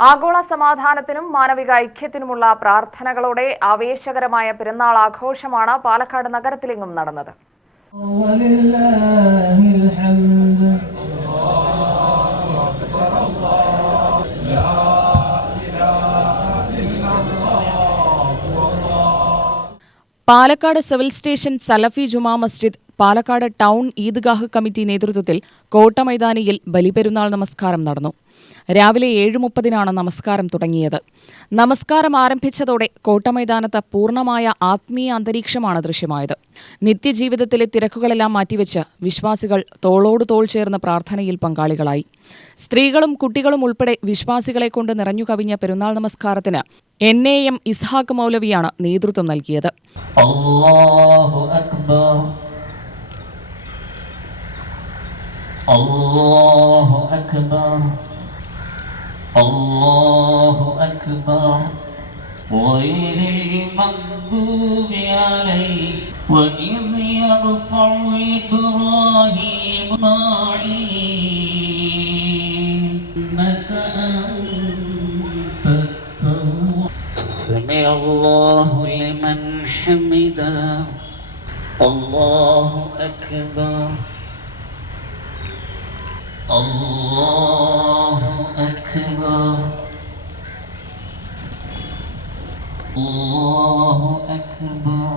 ആഗോള സമാധാനത്തിനും മാനവിക ഐക്യത്തിനുമുള്ള പ്രാർത്ഥനകളോടെ ആവേശകരമായ പെരുന്നാൾ ആഘോഷമാണ് പാലക്കാട് നഗരത്തിലെങ്ങും നടന്നത്. പാലക്കാട് സിവിൽ സ്റ്റേഷൻ സലഫി ജുമാ മസ്ജിദ്, പാലക്കാട് ടൗൺ ഈദ്ഗാഹ് കമ്മിറ്റി നേതൃത്വത്തിൽ കോട്ടമൈതാനിയിൽ ബലിപെരുന്നാൾ നമസ്കാരം നടന്നു. രാവിലെ 7:30 നമസ്കാരം തുടങ്ങിയത്. നമസ്കാരം ആരംഭിച്ചതോടെ കോട്ടമൈതാനത്ത് പൂർണ്ണമായ ആത്മീയ അന്തരീക്ഷമാണ് ദൃശ്യമായത്. നിത്യജീവിതത്തിലെ തിരക്കുകളെല്ലാം മാറ്റിവെച്ച് വിശ്വാസികൾ തോളോട് തോൾ ചേർന്ന് പ്രാർത്ഥനയിൽ പങ്കാളികളായി. സ്ത്രീകളും കുട്ടികളും ഉൾപ്പെടെ വിശ്വാസികളെ കൊണ്ട് നിറഞ്ഞുകവിഞ്ഞ പെരുന്നാൾ നമസ്കാരത്തിന് NAM ഇസ്ഹാഖ് മൗലവിയാണ് നേതൃത്വം നൽകിയത്. അല്ലാഹു അക്ബർ, അല്ലാഹു അക്ബർ, അല്ലാഹു അക്ബർ, ഗൈറിൽ മഗ്ദൂബി അലൈഹിം വഇദ് യർഫഉ ഇബ്രാഹീം ഇന്നക سمع الله لمن حمده الله أكبر الله أكبر الله أكبر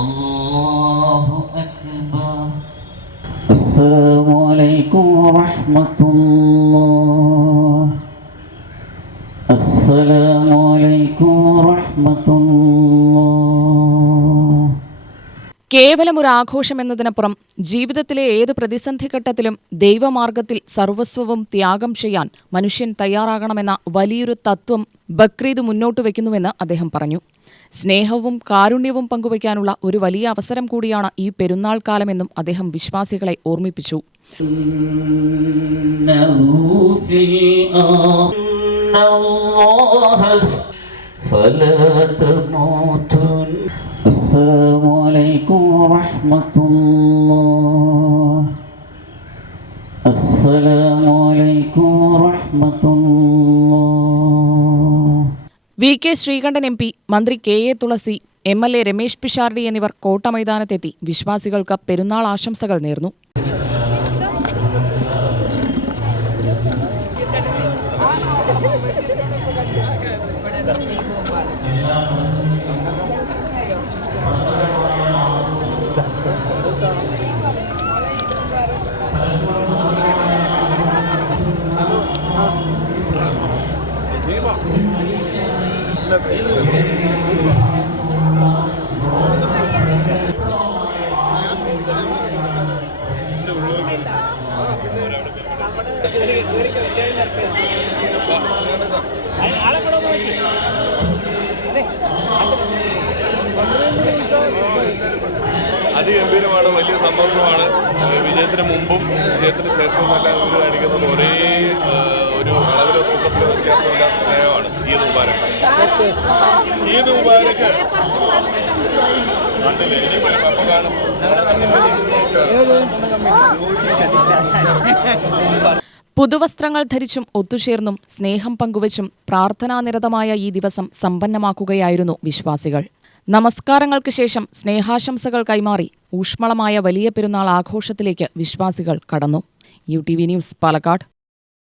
الله أكبر. السلام عليكم ورحمة الله. അസ്സലാമു അലൈക്കും വറഹ്മത്തുള്ളാഹ്. കേവലം ഒരു ആഘോഷം എന്നതിനപ്പുറം ജീവിതത്തിലെ ഏത് പ്രതിസന്ധി ഘട്ടത്തിലും ദൈവമാർഗത്തിൽ സർവസ്വവും ത്യാഗം ചെയ്യാൻ മനുഷ്യൻ തയ്യാറാകണമെന്ന വലിയൊരു തത്വം ബക്രീദ് മുന്നോട്ട് വയ്ക്കുന്നുവെന്ന് അദ്ദേഹം പറഞ്ഞു. സ്നേഹവും കാരുണ്യവും പങ്കുവയ്ക്കാനുള്ള ഒരു വലിയ അവസരം കൂടിയാണ് ഈ പെരുന്നാൾ കാലമെന്നും അദ്ദേഹം വിശ്വാസികളെ ഓർമ്മിപ്പിച്ചു. فلا تموتن. السلام عليكم ورحمة الله. السلام عليكم ورحمة الله. VK ശ്രീകണ്ഠൻ MP, മന്ത്രി KA തുളസി, MLA രമേശ് പിഷാരടി എന്നിവർ കോട്ടമൈതാനത്തെത്തി വിശ്വാസികൾക്ക് പെരുന്നാൾ ആശംസകൾ നേർന്നു. അതിഗംഭീരമാണ്, വലിയ സന്തോഷമാണ്. വിജയത്തിന് മുമ്പും വിജയത്തിന് ശേഷവും എല്ലാം ഇവർ കാണിക്കുന്നത് ഒരേ ഒരു അളവിലോ തൂക്കത്തിലോ വ്യത്യാസമില്ലാത്ത സ്നേഹമാണ്. ഈദ് മുബാരക്ക്, ഈദ് മുബാരക്ക്. കണ്ടില്ലേ, ഇനി വരും, അപ്പം കാണും. പുതുവസ്ത്രങ്ങൾ ധരിച്ചും ഒത്തുചേർന്നും സ്നേഹം പങ്കുവച്ചും പ്രാർത്ഥനാനിരതമായ ഈ ദിവസം സമ്പന്നമാക്കുകയായിരുന്നു വിശ്വാസികൾ. നമസ്കാരങ്ങൾക്ക് ശേഷം സ്നേഹാശംസകൾ കൈമാറി ഊഷ്മളമായ വലിയ പെരുന്നാൾ ആഘോഷത്തിലേക്ക് വിശ്വാസികൾ കടന്നു. UTV news, Palakkad.